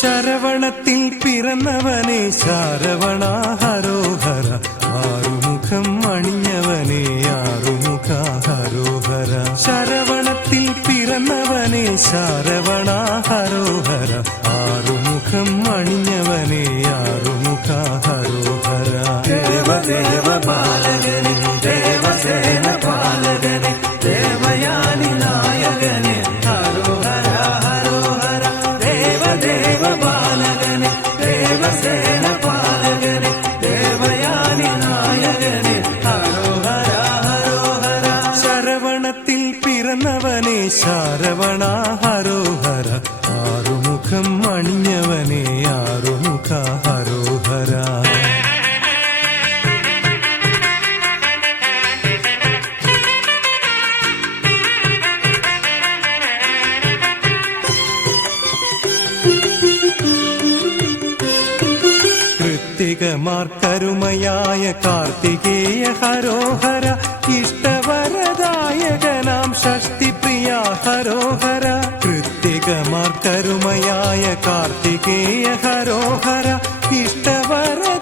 ശരവണത്തിൽ പിറന്നവനെ ശരവണ ഹരോഹര ആറുമുഖം അണിഞ്ഞവനെ ആറുമുഖ ഹരോഹര ശരവണത്തിൽ പിറന്നവനെ ശരവണ ഹരോഹര ആറുമുഖം അണിഞ്ഞവനെ ആറുമുഖ ഹരോഹര ദേവദേവ ബാലകനെ ദേവസേന പാലകനെ ദേവയാനി നായകനെ ഹരോഹര ഹരോഹര ദേവദേവ ബാലകനെ ദേവസേന പാലകനെ ദേവയാനി നായകനെ ഹരോഹര ഹരോഹര ശരവണത്തിൽ പിറന്നവനെ ശരവണ ഹരോഹര ആറുമുഖം അണിഞ്ഞവനെ ആറുമുഖ ഹരോഹര കൃത്തികമാർക്കരുമയായ കാർത്തികേയ ഹരോഹര ഇഷ്ടവരദായകനാം ഷഷ്ടിപ്രിയ ഹരോഹര കൃത്തികമാർക്കരുമയായ കാർത്തികേയ ഹരോഹര ഇഷ്ടവരദായകനാം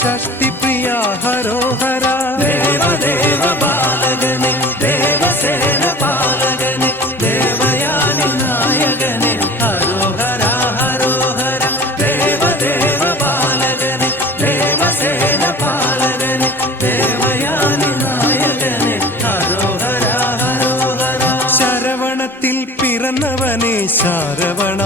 ഷഷ്ടിപ്രിയ ഹരോഹര ദേവദേവ ബാലകനെ ദേവസേന പാലകനെ ദേവയാനി നായകനെ ഹരോഹര ഹരോഹര ദേവദേവ ബാലകനെ ദേവസേന പാലകനെ ദേവയാനി നായകനെ ഹരോഹര ഹരോഹര ശരവണത്തിൽ പിറന്നവനെ ശരവണ